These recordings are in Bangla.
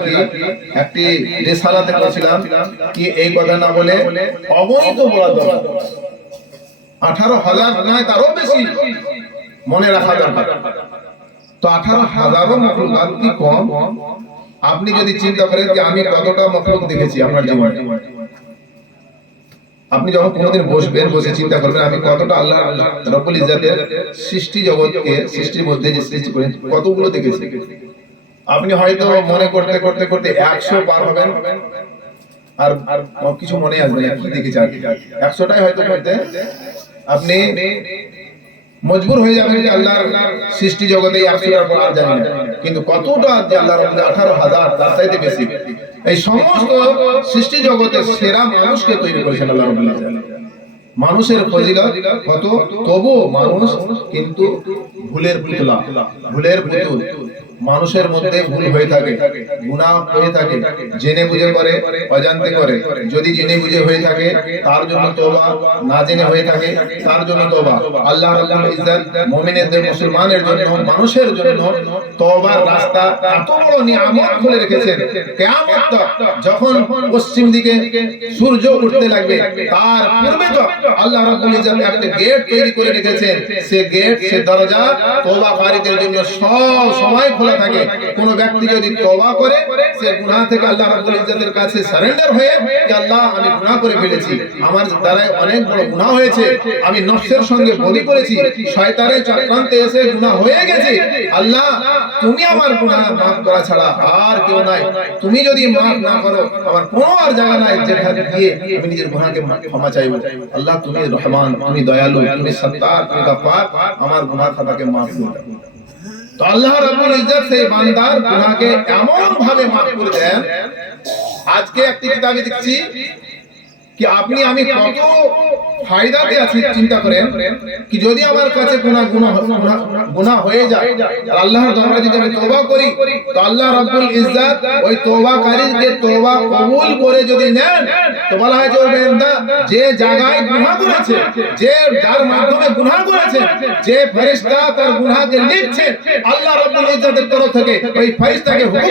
রাখি একটি রেসালাতে বলেছিলাম কি এই কথা না বলে অগণিত বলা দরকার আঠারো হাজার নয় তারও বেশি মনে রাখা দরকার। তো আঠারো হাজারও মখলুকাত কি কম? আপনি যদি চিন্তা করেন যে আমি কতটা মখলুক দেখেছি আমার জীবনে। আপনি যখন কোনোদিন বসবেন, বসে চিন্তা করবেন আমি কতটা আল্লাহ রব্বুল ইজ্জাতের সৃষ্টি জগৎকে, সৃষ্টির মধ্যে যে সৃষ্টি করেন কতগুলো দেখেছি। আপনি হয়তো মনে করতে করতে করতে একশো পার হবেন। আর কিছু মনে আসবে না দেখেছি আর একশোটাই হয়তো করতে। আপনি মজবুর হয়ে যাবেন যে আল্লাহর সৃষ্টি জগতে একশোটার পর আর জানি না। কিন্তু কতটা যে আল্লাহর মধ্যে আঠারো হাজার, তার চাইতে বেশি। এই সমস্ত সৃষ্টি জগতের সেরা মানুষকে তৈরি করেছেন আল্লাহ রাব্বুল আলামিন। মানুষের ফজিলত কত? তবু মানুষ কিন্তু ভুলের পুতলা, ভুলের পুতুল। মানুষের মধ্যে ভুল হয়ে থাকে গুনাহ হয়ে থাকে, জেনে বুঝে করে, অজান্তে করে। যদি জেনে বুঝে হয়ে থাকে, তার জন্য তওবা, না জেনে হয়ে থাকে, তার জন্য তওবা। আল্লাহ রাব্বুল ইজ্জত মুমিনদের, মুসলমানের জন্য, মানুষের জন্য তওবার রাস্তা এত বড় নিয়ামত খুলে রেখেছেন। কিয়ামত তক যখন পশ্চিম দিকে সূর্য উঠতে লাগবে, তার পূর্বে তো আল্লাহ রাব্বুল ইজ্জত একটা গেট তৈরি করে রেখেছেন। সে গেট, সে দরজা তওবাকারীদের জন্য সব সময় খোলা থাকে, কোন ব্যক্তি যদি তওবা করে, সে গুনাহ থেকে আল্লাহ রাব্বুল ইজ্জতের কাছে সারেন্ডার হয়ে যে আল্লাহ, আমি গুনাহ করে ফেলেছি, আমার দ্বারা অনেক বড় গুনাহ হয়েছে, আমি নফসের সঙ্গে বলি করেছি শয়তানের চক্রান্তে এসে গুনাহ হয়ে গেছে, আল্লাহ, তুমি আমার গুনাহ মাফ করা ছাড়া আর কেউ নাই। তুমি যদি মাফ না করো, আমার কোনো আর জায়গা নাই যেখানে গিয়ে আমি নিজের গুনাহকে ক্ষমা চাইব। আল্লাহ, তুমি রহমান, তুমি দয়ালু, তুমি সত্তার তুমি গফফার আমার গুনাহ খাতাকে মাফ করে দাও। তো আল্লাহ রাব্বুল ইজ্জত সেই বান্দার গুনাহকে এমন ভাবে মাফ করে দেন। আজকে একটি কিতাবে দেখছি কি আপনি, আমি কত ফায়দাতে আছি, চিন্তা করেন, কি যদি আমার কাছে গুনাহ গুনাহ গুনাহ হয়ে যায় আল্লাহর দরবারে যদি আমি তওবা করি, তো আল্লাহ রাব্বুল ইজ্জত ওই তওবাকারীকে তওবা কবুল করে যদি নেন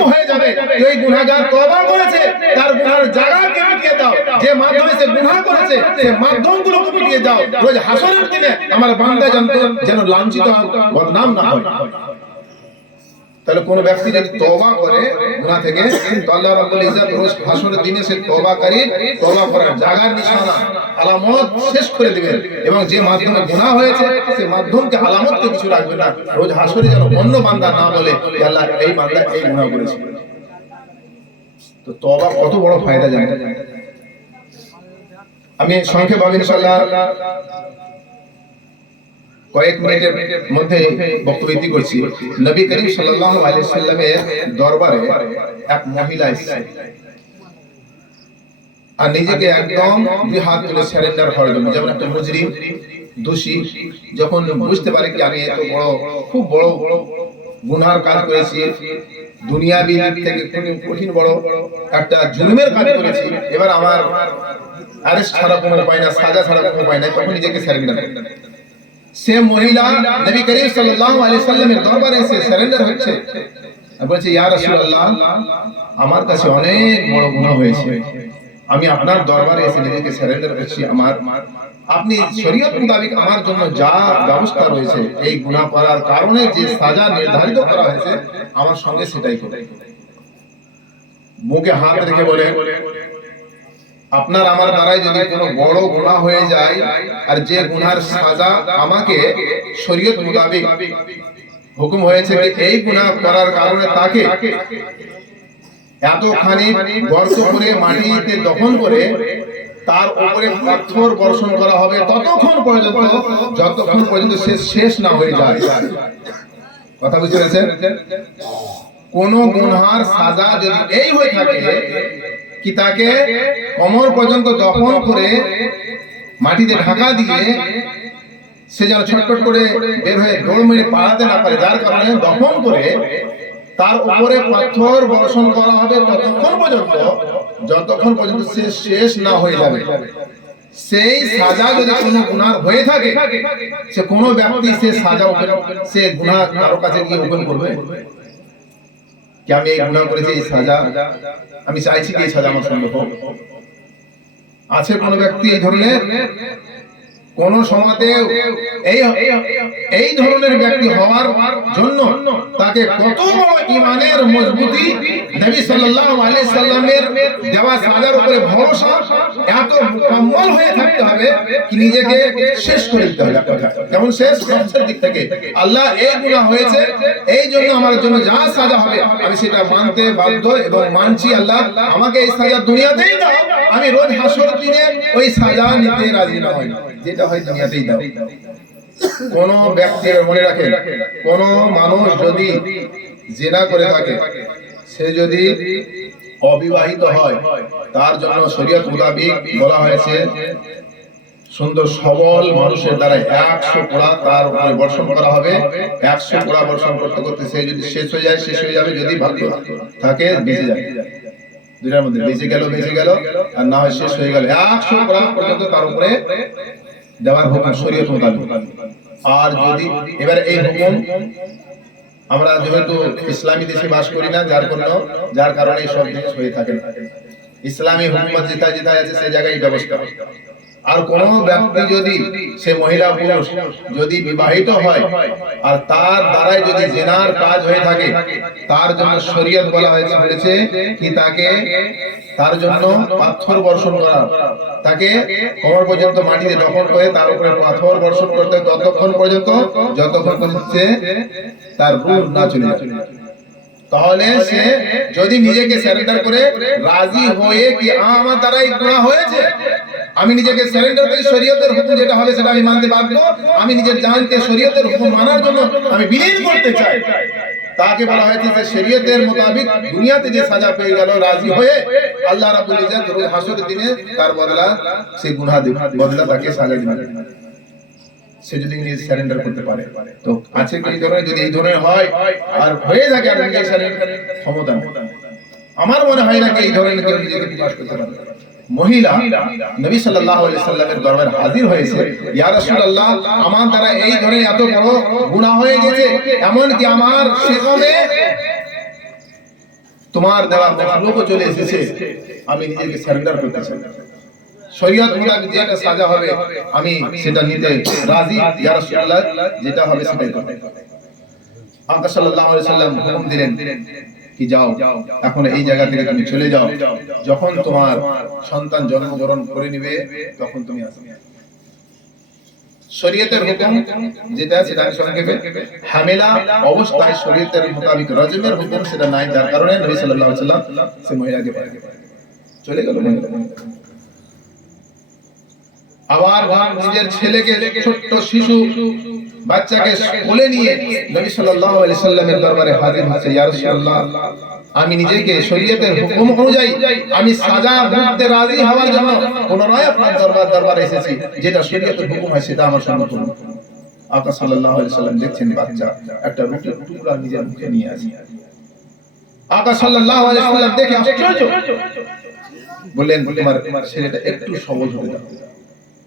হয় তার দাও মাধ্যমে সে সে দাও আমার বান্দা জানতো যেন লাঞ্ছিত বদনাম না হয়। তাহলে কোন ব্যক্তি যদি তওবা করে, গুনাহ থেকে, তো আল্লাহ রাব্বুল ইজ্জত রোজ হাসরের দিনে সে তওবাকারী তওবা করার জায়গার নিশানা, আলামত শেষ করে দিবেন। এবং যে মাধ্যমে গুনাহ হয়েছে, সে মাধ্যমকে আলামতকে কিছু রাখবে না। রোজ হাসরে যেন অন্য বান্দা না বলে আল্লাহ এই বান্দা এই গুনাহ করেছে। তো তওবা কত বড় ফায়দা জানেন? আমি সংক্ষেপ ইনশাআল্লাহ কয়েক মিনিটের মধ্যে বক্তব্য ইতি করছি। নবী করিম সাল্লাল্লাহু আলাইহি সাল্লামের দরবারে এক মহিলা এসেছে। আর নিজেকে একদম দুই হাত তুলে সারেন্ডার হওয়ার জন্য, যেমন একটা মুজরিম, দোষী, যখন বুঝতে পারে কি আমি এত বড়, খুব বড় গুনার কাজ করেছি, দুনিয়াবি দিক থেকে কঠিন বড় একটা জুলুমের কাজ করেছি, এবার আমার অ্যারেস্ট ছাড়া কোনো উপায় না, সাজা ছাড়া কোনো উপায় নাই, তখন নিজেকে সারেন্ডার সে মহিলা নবী করিম সাল্লাল্লাহু আলাইহি সাল্লামের দরবারে এসে সারেন্ডার হচ্ছে। বলছে, ইয়া রাসূলুল্লাহ, আমার কাছে অনেক বড় গুনাহ হয়েছে। আমি আপনার দরবারে এসে নিজেকে সারেন্ডার করছি। আমার, আপনি শরীয়ত মোতাবেক আমার জন্য যা ব্যবস্থা রয়েছে, এই গুনাহ করার কারণে যে সাজা নির্ধারিত করা হয়েছে, আমার সঙ্গে সেটাই করে মুখে হাত রেখে বলে আপনার আমার দ্বারাই যদি কোনো বড় গুনাহ হয়ে যায়, আর যে গুনার সাজা আমাকে শরীয়ত মোতাবেক হুকুম হয়েছে এই গুনাহ করার কারণে তাকে এতখানি গর্ত করে মাটিতে দখল করে তার উপরে পাথর বর্ষণ করা হবে ততক্ষণ পর্যন্ত, যতক্ষণ পর্যন্ত সে শেষ না হয়ে যায়। কথা বুঝতে পেরেছেন? কোন গুনহার সাজা যদি এই হয়ে থাকে কি তাকে কমর পর্যন্ত দফন করে মাটিতে ঢাকা দিয়ে সে যেন ছটফট করে বের হয়ে দৌড় মেরে পালাতে না পারে, যার কারণে দফন করে তার উপরে পাথর বর্ষণ করা হবে ততক্ষণ পর্যন্ত, যতক্ষণ পর্যন্ত সে শেষ না হয়ে যাবে। সেই সাজা যদি কোনো গুনার হয়ে থাকে, সে কোনো ব্যক্তি সে সাজা সে গুনাহ কারও কাছে গিয়ে ওপেন করবে? কি আমি এই গুণা করেছি, এই সাজা, আমি চাইছি কি এই সাজা আমার সঙ্গে হোক। আছে কোন ব্যক্তি এই ধরনের? কোন সমাজে এই এই ধরনের ব্যক্তি হওয়ার জন্য তাকে কত ইমানের মজবুতি নবী সাল্লাল্লাহু আলাইহি সাল্লামের দেওয়া সাজার উপরে ভরসা এত মুকম্মল হয়ে থাকতে হবে কি নিজেকে শেষ করে দিতে হবে কথা কেমন শেষ সবচেয়ে দিক থেকে, আল্লাহ এই গুনাহ হয়েছে, এই জন্য আমার জন্য যা সাজা হবে, আমি সেটা মানতে বাধ্য এবং মানছি আল্লাহ, আমাকে এই সাজা দুনিয়াতেই দাও, আমি রোজ হাসর দিনে ওই সাজা নিতে রাজি না হই। যেটা হয় দুনিয়াতেই দাও। কোন ব্যক্তি মনে রাখে কোন মানুষ যদি জেনা করে থাকে, সে যদি অবিবাহিত হয়। তার জন্য শরীয়ত মোতাবিক বলা হয়েছে, সুন্দর সবল মানুষের দ্বারা একশো কোড়া তার উপরে বর্ষণ করা হবে। একশো কোড়া বর্ষণ করতে করতে সে যদি শেষ হয়ে যায়, শেষ হয়ে যাবে যদি ভাগ্য থাকে, বেঁচে যাবে দুটার মধ্যে বেঁচে গেল বেঁচে গেল, আর না হয় শেষ হয়ে গেল। একশো কোড়া পর্যন্ত তার উপরে দেওয়ার হুকুম শরীয়ত মোতাবিক। আর যদি এবার এই হুকুম আমরা যেহেতু ইসলামী দেশে বাস করি না, যার জন্য, যার কারণে সব জিনিস হয়ে থাকে না। ইসলামী হুকুমত যেটা যেটা আছে সেই জায়গায় ব্যবস্থা আর কোন ব্যক্তি যদি সে মহিলা পুরুষ যদি বিবাহিত হয়, আর তার দ্বারাই যদি জেনার কাজ হয়ে থাকে, তার জন্য শরীয়ত বলা হয়েছে কি তাকে তার জন্য পাথর বর্ষণ করা। তাকে কবর পর্যন্ত মাটিতে দখল করে তার উপরে পাথর বর্ষণ করতে ততক্ষণ পর্যন্ত, যতক্ষণ পর্যন্ত তার রূপ না চলে তাহলে সে যদি নিজেকে স্যারেন্ডার করে, রাজি হয়ে কি আমার দ্বারাই গুনাহ হয়েছে? আমি নিজেকে স্যারেন্ডার করি, শরীয়তের হুকুম যেটা হবে সেটা আমি মানতে বাধ্য। আমি নিজের জানকে শরীয়তের হুকুম মানার জন্য আমি বিলীন করতে চাই। তাকে বলা হয়েছে যে শরীয়তের মোতাবিক দুনিয়াতে যে সাজা পেয়ে গেল, রাজি হয়ে আল্লাহ রাব্বুল ইজ্জত রোজ হাসরের দিনে তার বদলা, সেই গুনাহ দিবে, বদলা তাকে সাজা দিবে। সে যদি নিজে স্যারেন্ডার করতে পারে, তো আছে কি ধরনের? যদি এই ধরনের হয়, আর হয়ে থাকে, আর নিজে স্যারেন্ডার ক্ষমতা। আমার মনে হয় না কি এই ধরনের কেউ নিজেকে প্রকাশ করতে পারে মহিলা নবী সাল্লাল্লাহু আলাইহি সাল্লামের দরবারে হাজির হয়েছে। ইয়া রাসূলুল্লাহ, আমার দ্বারা এই ধরনের এত বড় গুনাহ হয়ে গেছে এমন কি আমার তোমার দেওয়া মখলুকও চলে এসেছে। আমি নিজেকে সারেন্ডার করতে চাই। শরীয়ত যেটা সাজা হবে, আমি সেটা নিতে রাজি। ইয়া রাসূলুল্লাহ, যেটা হবে সেটাই করব। সাল্লাল্লাহু আলাইহি সাল্লাম হুকুম দিলেন কি যাও? এখন এই জায়গা থেকে তুমি চলে যাও। যখন তোমার সন্তান জন্মগ্রহণ করে নিবে, তখন তুমি আসবে। শরীয়তের হুকুম যেটা সেটা সংক্ষেপে হামেলা অবস্থায় শরীয়তের রজমের হুকুম সেটা নাই, যার কারণে নবী সাল্লাম সে মহিলাকে চলে গেল আবার নিজের ছেলেকে ছোট্ট শিশু বাচ্চাকে কোলে নিয়ে নবী সাল্লাল্লাহু আলাইহি সাল্লামের দরবারে হাজির হচ্ছে ইয়া রাসূলুল্লাহ, আমি নিজেকে শরীয়তের হুকুম অনুযায়ী আমি সাজা ভুগতে রাজি হওয়ার জন্য পুনরায় আপনার দরবার, দরবারে এসেছি, যেটা শরীয়তের হুকুম হয় সেটা আমার সঙ্গে করুন আকা সাল্লাল্লাহু আলাইহি সাল্লাম দেখছেন বাচ্চা একটা রুটির টুকরা নিজের মুখে নিয়ে আসি। আকা সাল্লাল্লাহু আলাইহি সাল্লাম দেখে আশ্চর্য। বললেন, তোমার ছেলেটা একটু সবল হতে দাও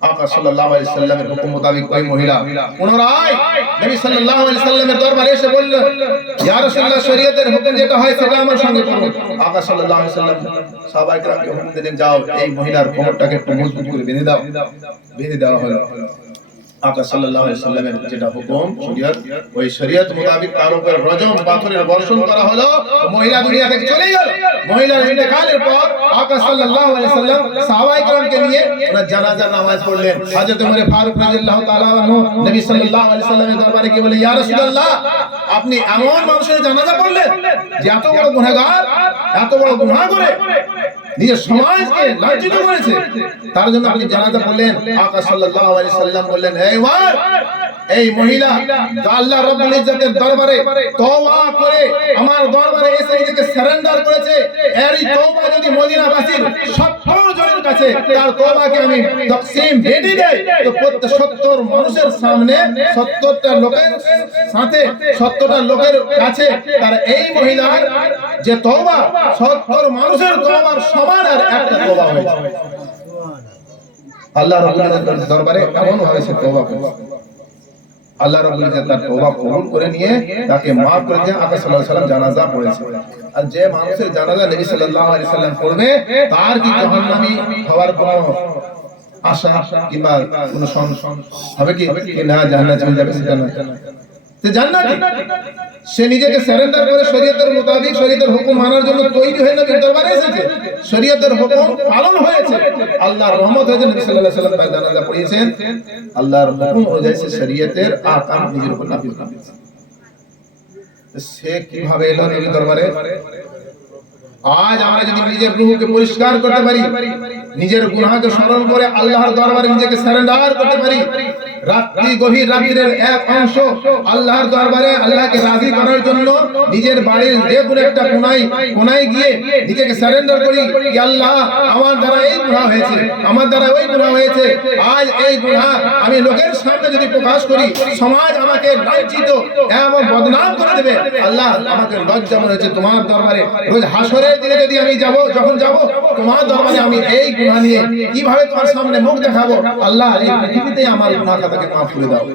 আকা সাল্লাল্লাহু হুকুম মোতাবেক ওই মহিলা, পুনরায় নবী সাল্লাল্লাহু আলাইহি সাল্লামের দরবারে এসে বলল, ইয়া রাসূলুল্লাহ, শরীয়তের হুকুম যেটা হয় আমার সঙ্গে করুন হুকুম দিলেন, যাও, এই মহিলার কোমরটাকে একটু মজবুত করে বেঁধে দাও। বেঁধে দেওয়া হলো। আকা সাল্লাল্লাহু আলাইহি সাল্লামের যেটা হুকুম শরীয়ত, ওই শরীয়ত মোতাবেক তার উপর রজম পাথরের বর্ষণ করা হলো মহিলা দুনিয়া থেকে চলে গেল। মহিলার ইন্তেকালের পর আকা সাল্লাল্লাহু আলাইহি সাল্লাম সাহাবায়ে কেরামকে নিয়ে ওনার জানাজা নামাজ পড়লেন। হযরত ওমর ফারুক রাদিয়াল্লাহু তাআলা আনহু নবী সাল্লাল্লাহু আলাইহি সাল্লামের দরবারে গিয়ে বলে, ইয়া রাসূলুল্লাহ, আপনি এমন মানুষের জানাজা পড়লেন যে এত বড় গুনাহগার, এত বড় গুনাহ করে নিজের সমাজকে লাঞ্ছিত করেছে তার জন্য আপনি জানাজা বললেন আকা সাল্লাল্লাহু আলাইহি সাল্লাম বললেন, হে ওমর এই মহিলা আল্লাহ রাব্বুল ইজ্জতের দরবারে তওবা করে আমার দরবারে এসে নিজেকে সারেন্ডার করেছে, এরই তওবা যদি মদিনাবাসীর 70 জনের কাছে তার তওবাকে আমি তাকসীম বেঁধে দেই, তো প্রত্যেক 70 মানুষের সামনে 70টা লোকের সাথে 70টা লোকের কাছে তার এই মহিলার যে তওবা 70 মানুষের তওবার সমান আর একটা তওবা হয়েছে। আল্লাহ রাব্বুল ইজ্জতের দরবারে সে তওবা করেছে। আল্লাহ রাব্বুল ইজ্জত তার তওবা কবুল করে নিয়ে তাকে maaf করে দিয়ে আকা সাল্লাল্লাহু আলাইহি সাল্লাম জানাজা পড়েছে। আর যে মানুষের জানাজা নবী সাল্লাল্লাহু আলাইহি সাল্লাম পড়বে, তার কি জাহান্নামী হওয়ার কোনো আশা কিংবা কোনো হবে কি? না চলে যাবে সেটা না সে নিজেকে সারেন্ডার করে শরীয়তের মোতাবেক শরীয়তের হুকুম মানার জন্য তৈরি হয়ে নবীর দরবারে এসেছে। শরীয়তের হুকুম পালন হয়েছে। আল্লাহর রহমত হয়েছে নবী সাল্লাল্লাহু আলাইহি তার জানাজা পড়িয়েছেন। আল্লাহর হুকুম অনুযায়ী সে শরীয়তের আকাম নিজের উপর সে কীভাবে এলো নবীর দরবারে? আজ আমরা যদি নিজের রূহকে পরিষ্কার করতে পারি, নিজের গুনাহকে স্মরণ করে আল্লাহর দরবারে নিজেকে সারেন্ডার করতে পারি রাত্রি গভীর রাত্রির এক অংশ আল্লাহর দরবারে আল্লাহকে রাজি করার জন্য নিজের বাড়ির যে একটা কোনায় কোনায় গিয়ে নিজেকে সারেন্ডার করি কি আল্লাহ, আমার দ্বারা এই গুনাহ হয়েছে, আমার দ্বারা ওই গুনাহ হয়েছে, আজ এই গুনাহ আমি লোকের সামনে যদি প্রকাশ করি, সমাজ আমাকে লাঞ্ছিত এবং বদনাম করে দেবে, আল্লাহ আমাকে লজ্জা মনে হচ্ছে তোমার দরবারে। রোজ হাসরের দিনে যদি আমি যাব, যখন যাব, তোমার দরবারে আমি এই গুনাহ নিয়ে কীভাবে তোমার সামনে মুখ দেখাবো? আল্লাহ, এই পৃথিবীতে আমার গুনাহ খাতাকে মাফ করে দাও।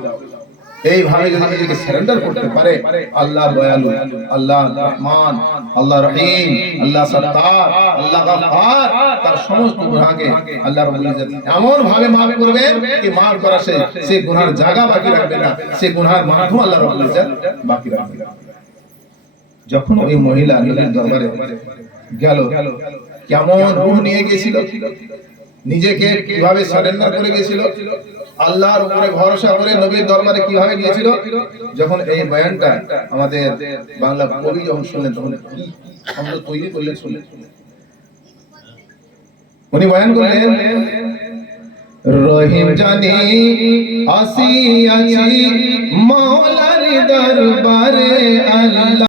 এইভাবে যদি নিজেকে সারেন্ডার করতে পারে, আল্লাহ দয়ালু, আল্লাহ রহমান, আল্লাহ রহিম, আল্লাহ সত্তার, আল্লাহ গফফার, তার সমস্ত গুনাহকে আল্লাহ রাব্বুল ইজ্জত এমন ভাবে maaf করবেন কি maaf করা সে সে গুনাহর জায়গা বাকি রাখবে না, সে গুনাহর মাধ্যম আল্লাহ রাব্বুল ইজ্জত বাকি রাখবে যখন ওই মহিলা নবীর দরবারে গেল, কেমন রূহ নিয়ে গেছিল নিজেকে কীভাবে সারেন্ডার করে গেছিল আল্লাহর উপরে ভরসা করে নবীর দরবারে কীভাবে গিয়েছিল যখন এই বয়ানটা আমাদের বাংলা কবি যখন শুনলেন, তখন শব্দ তৈরি করলেন শুনলেন। উনি বয়ান করলেন, রহিম জানি আসিয়াছি মাওলার দরবারে আল্লাহ।